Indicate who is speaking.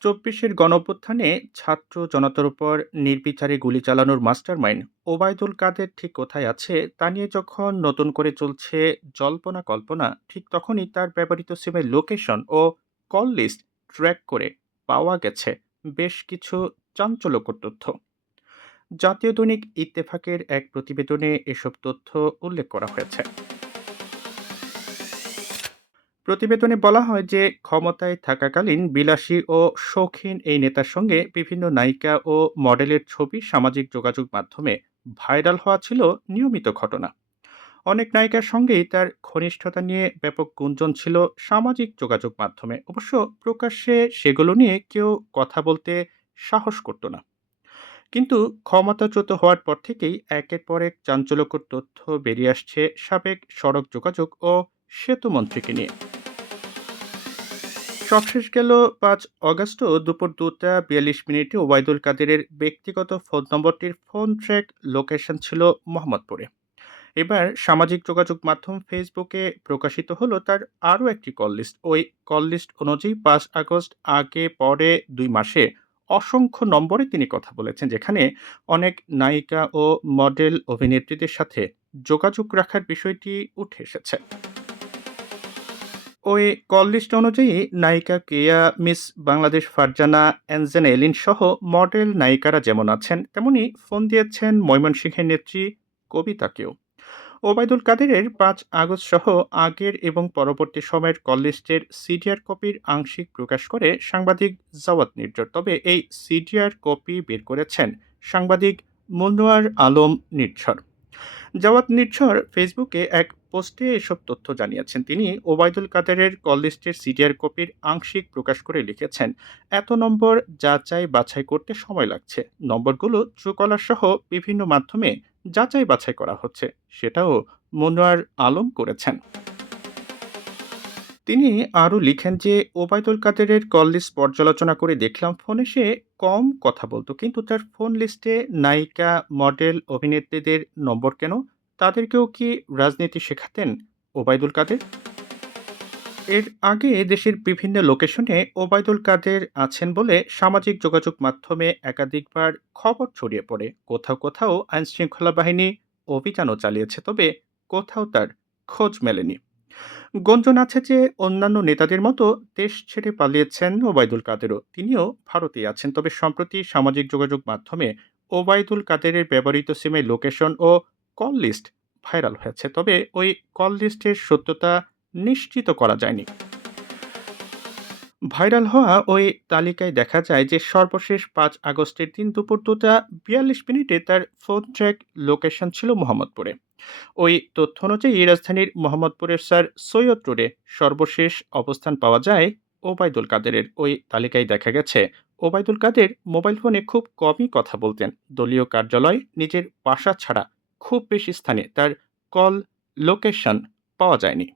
Speaker 1: চব্বিশের গণঅভ্যুত্থানে ছাত্র জনতার উপর নির্বিচারে গুলি চালানোর মাস্টারমাইন্ড ওবায়দুল কাদের ঠিক কোথায় আছে তা নিয়ে যখন নতুন করে চলছে জল্পনা কল্পনা, ঠিক তখনই তার ব্যবহৃত সিমের লোকেশন ও কল লিস্ট ট্র্যাক করে পাওয়া গেছে বেশ কিছু চাঞ্চল্যকর তথ্য। জাতীয় দৈনিক ইত্তেফাকের এক প্রতিবেদনে এসব তথ্য উল্লেখ করা হয়েছে। প্রতিবেদনে বলা হয় যে, ক্ষমতায় থাকাকালীন বিলাসী ও শৌখিন এই নেতার সঙ্গে বিভিন্ন নায়িকা ও মডেলের ছবি সামাজিক যোগাযোগ মাধ্যমে ভাইরাল হওয়া ছিল নিয়মিত ঘটনা। অনেক নায়িকার সঙ্গেই তার ঘনিষ্ঠতা নিয়ে ব্যাপক গুঞ্জন ছিল সামাজিক যোগাযোগ মাধ্যমে। অবশ্য প্রকাশ্যে সেগুলো নিয়ে কেউ কথা বলতে সাহস করত না। কিন্তু ক্ষমতাচ্যুত হওয়ার পর থেকেই একের পর এক চাঞ্চল্যকর তথ্য বেরিয়ে আসছে সাবেক সড়ক যোগাযোগ ও সেতু মন্ত্রীকে নিয়ে। সবশেষ গেল পাঁচ অগস্ট দুপুর দুটা বিয়াল্লিশ মিনিটে ওবায়দুল কাদেরের ব্যক্তিগত ফোন নম্বরটির ফোন ট্র্যাক লোকেশন ছিল মোহাম্মদপুরে। এবার সামাজিক যোগাযোগ মাধ্যম ফেসবুকে প্রকাশিত হলো তার আরও একটি কল লিস্ট। ওই কল লিস্ট অনুযায়ী পাঁচ আগস্ট আগে পরে দুই মাসে অসংখ্য নম্বরে তিনি কথা বলেছেন, যেখানে অনেক নায়িকা ও মডেল অভিনেত্রীদের সাথে যোগাযোগ রাখার বিষয়টি উঠে এসেছে। ওই কল লিস্ট অনুযায়ী নায়িকা কেয়া, মিস বাংলাদেশ ফারজানা অ্যানজেন এলিন সহ মডেল নায়িকারা যেমন আছেন, তেমনি ফোন দিয়েছেন ময়মনসিংহের নেত্রী কবিতাকেও। ওবায়দুল কাদেরের পাঁচ আগস্ট সহ আগের এবং পরবর্তী সময়ের কল লিস্টের সিডিআর কপির আংশিক প্রকাশ করে সাংবাদিক জাওয়াত নির্জর। তবে এই সিডিআর কপি বের করেছেন সাংবাদিক মনোয়ার আলম নির্ঝর। জাওয়াত নির্ঝর ফেসবুকে এক পোস্টে এসব তথ্য জানিয়েছেন তিনি। ওবায়দুল কাদেরের কল লিস্টের সিডিআর কপির আংশিক প্রকাশ করে লিখেছেন, এত নম্বর যাচাই বাছাই করতে সময় লাগছে। নম্বরগুলো ট্রুকলার সহ বিভিন্ন মাধ্যমে যাচাই বাছাই করা হচ্ছে। সেটাও মনোয়ার আলম করেছেন। তিনি আরও লিখেন যে, ওবায়দুল কাদেরের কল লিস্ট পর্যালোচনা করে দেখলাম, ফোনে সে কম কথা বলতো। কিন্তু তার ফোন লিস্টে নায়িকা, মডেল, অভিনেত্রীদের নম্বর কেন তাদেরকেও কি রাজনীতি শেখাতেন ওবায়দুল কাদের? এর আগে দেশের বিভিন্ন লোকেশনে ওবায়দুল কাদের আছেন বলে সামাজিক যোগাযোগ মাধ্যমে একাধিকবার খবর ছড়িয়ে পড়ে। কোথাও কোথাও আইনশৃঙ্খলা বাহিনী অভিযানও চালিয়েছে, তবে কোথাও তার খোঁজ মেলেনি। গঞ্জন আছে যে অন্যান্য নেতাদের মতো দেশ ছেড়ে পালিয়েছেন ওবায়দুল কাদেরও। তিনিও ভারতেই আছেন, তবে সম্প্রতি সামাজিক যোগাযোগ মাধ্যমে ওবায়দুল কাদেরের ব্যবহৃত সিমের লোকেশন ও কল লিস্ট ভাইরাল হয়েছে, তবে ওই কল লিস্টের সত্যতা নিশ্চিত করা যায়নি। ভাইরাল হওয়া ওই তালিকায় দেখা যায় যে সর্বশেষ পাঁচ আগস্টের দিন দুপুর দুটা বিয়াল্লিশ মিনিটে তার ফোন ট্র্যাক লোকেশন ছিল মোহাম্মদপুরে। ওই তথ্য অনুযায়ী রাজধানীর মোহাম্মদপুরের স্যার সৈয়দ রোডে সর্বশেষ অবস্থান পাওয়া যায় ওবায়দুল কাদেরের। ওই তালিকায় দেখা গেছে, ওবায়দুল কাদের মোবাইল ফোনে খুব কমই কথা বলতেন। দলীয় কার্যালয় নিজের বাসা ছাড়া খুব বেশি স্থানে তার কল লোকেশন পাওয়া যায়নি।